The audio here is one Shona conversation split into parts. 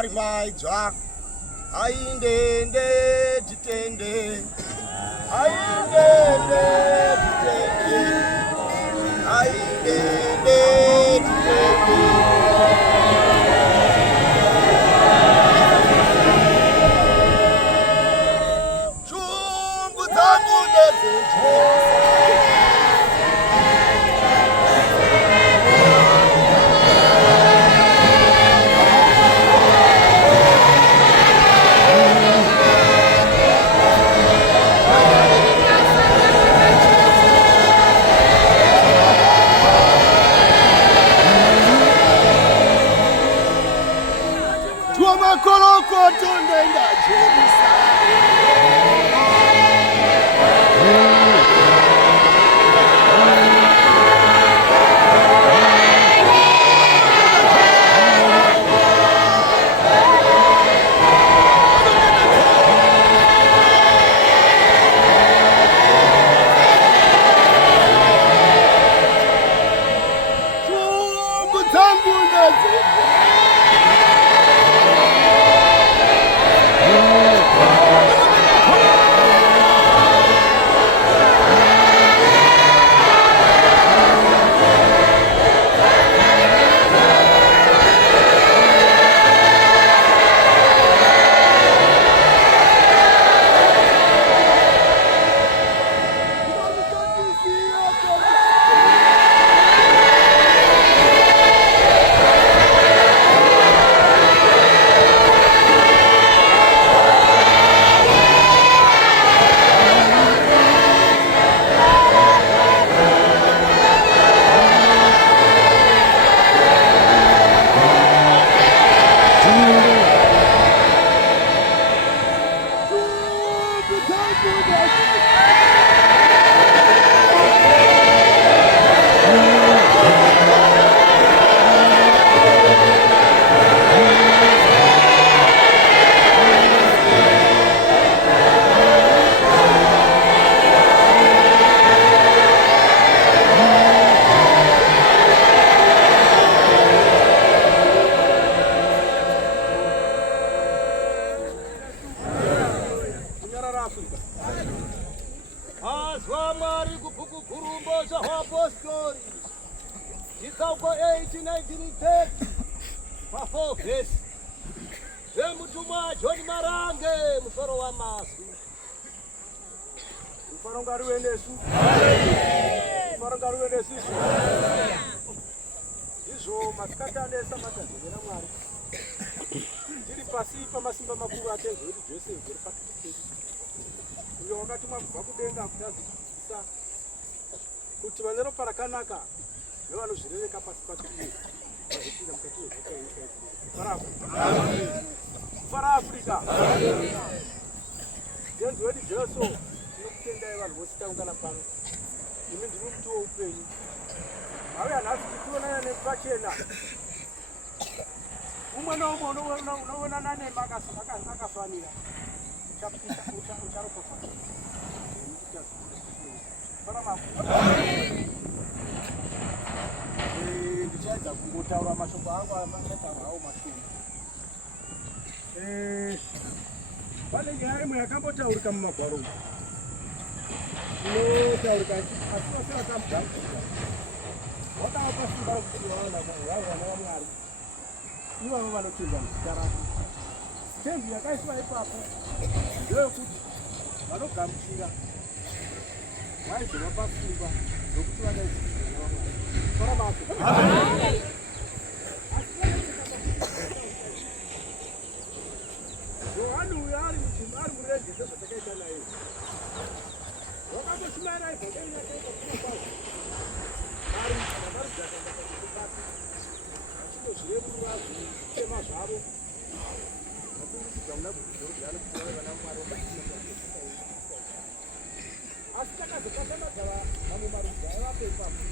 Mwari maidzwa aindende titende aindende titende aindende titende shungu dzangu ndedzeJesu Koloko tondenda Azwa Mwari kubhuku kurumbo zvaapostoli chitsauko 8:19-30 pa4 vhesi zvemutumwa John Marange musoro wamaswi. Mufaro ngariwe nesu. Mufaro ngariwe nesu. Izvo masikatandesa matazivera Mwari tiri pasi pamasimba makuru atezveri Joseph iri pakati pedu uyo wakatumwa kubva kudenga kuti azodzidzisa kuti vane ropa rakanaka nevanozvireveka pasi patiri vazopinda mukati wezvaka yenyika yedu. Fara Afrika tenzi wedu Jesu tinokutendai vanhu vose taungana pano. Imi ndiri muti woupenyu. Mauya nhasi tichionana nepachena umwe naumwe unoonana nema akafanira ucharopafana. Ndichaedza kungotaura mashoko angu amataura hawo mashoma. Pane nyaya imwe yakambotaurika mumagwaro umu inotaurika asi pasina kamudhamudzira wakava pasimba rokuti vana vaMwari ivavo vanotendwa muzita rake. Tenzi yakaiswa ipapo ndeyokuti vanogamuchira vaizova pasimba rokuti vangaizivana vaMwari. Fara basa. Yohani uyo ari murege sezvatakaita naye wakatoshumaira ibhodeni yake ikakurakwazvo ari varudzakaaati achindozvirevurura zvitema zvavo vakurudzidza muna kuzvizorodhani kuti vave vana Mwari asi takazopashamadza vamwe marudzi aivapo ipapo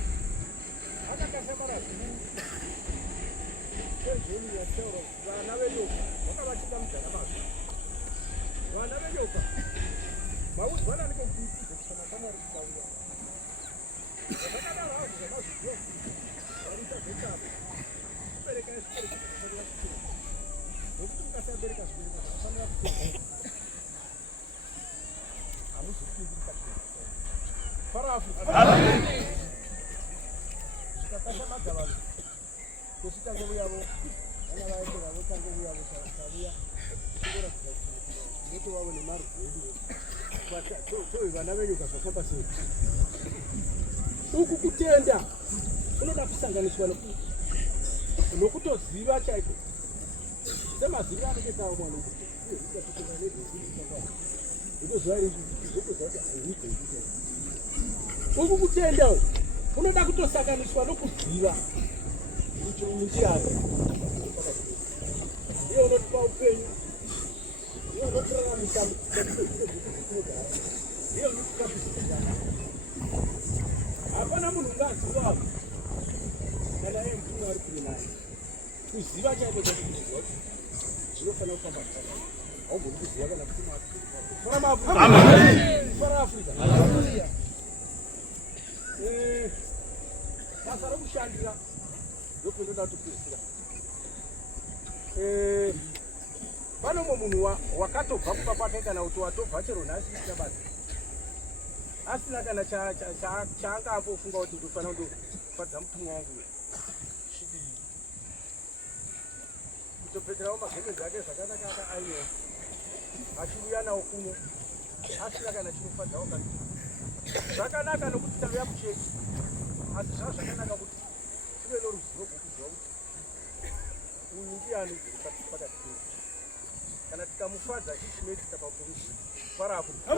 akakashamara zvikuru sezveni yataura kuti vana venyoka vakavachika mujana mazvo. Vana venyoka maudzwa naniko kuti zvekutana kamari kusauya zvakadaro hazvo zvamazviziva kuti variita zvekavo kubereka esipere kuti kufanira kutenga nokuti akasabereka zvibereka zvafanira kutenga hamuzvipindi mukati fara Afrika zvikakashamadza vanhu kusitanga uyavo vana vaekera votanga uyavo savuya zvingoratidza kuti moto wavo nemari edu toi vana venyu kazvafamba sei uku kutenda unoda kusanganiswa nokutoziva chaiko semazivi anenge tawo mwana uku kutenda unoda kutosanganiswa nokuziva ndiani iye unotipa upenyu iye unotoraramisa iye unotikapisa hapana munhu ungazivapo kana iye mukuru ari kure naye kuziva chaiko zvinofanira kufamba haugoni kuziva kana fara Afrika basa rokushandira ndokundoda kutopedzisira pane umwe munhu wakatobva kupapata kana kuti watobva chero nhasi isina basa asina kana chaanga ambofunga kuti ndofanira kundofadza mutumwa wangu chidii kutopedzerawo magemenzi ake zvakanaka ainewo achiuya nawo kuno asina kana chinofadzawo kati zvakanaka nokuti tauya kuchechi asi zvava zvakanaka kuti tive noruzivo rwokuziva kuti uyu ndiani uri pakati pedu kana tikamufadza chichinoitika paupenyu fara Afrika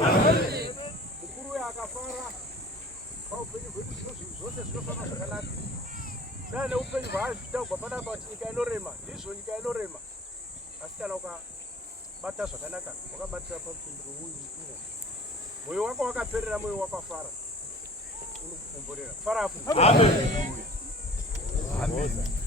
mukuru uyo akafara paupenyu hwedu zvose zvinofamba zvakanaka dai neupenyu hwaazvitaugwa panapa kuti nyika inorema ndizvo nyika inorema asi kana ukabata zvakanaka wakabatira papindiro uyu mutumwa mwoyo wako wakaperera mwoyo wakafara unokukomborera fara Afrika. Amen.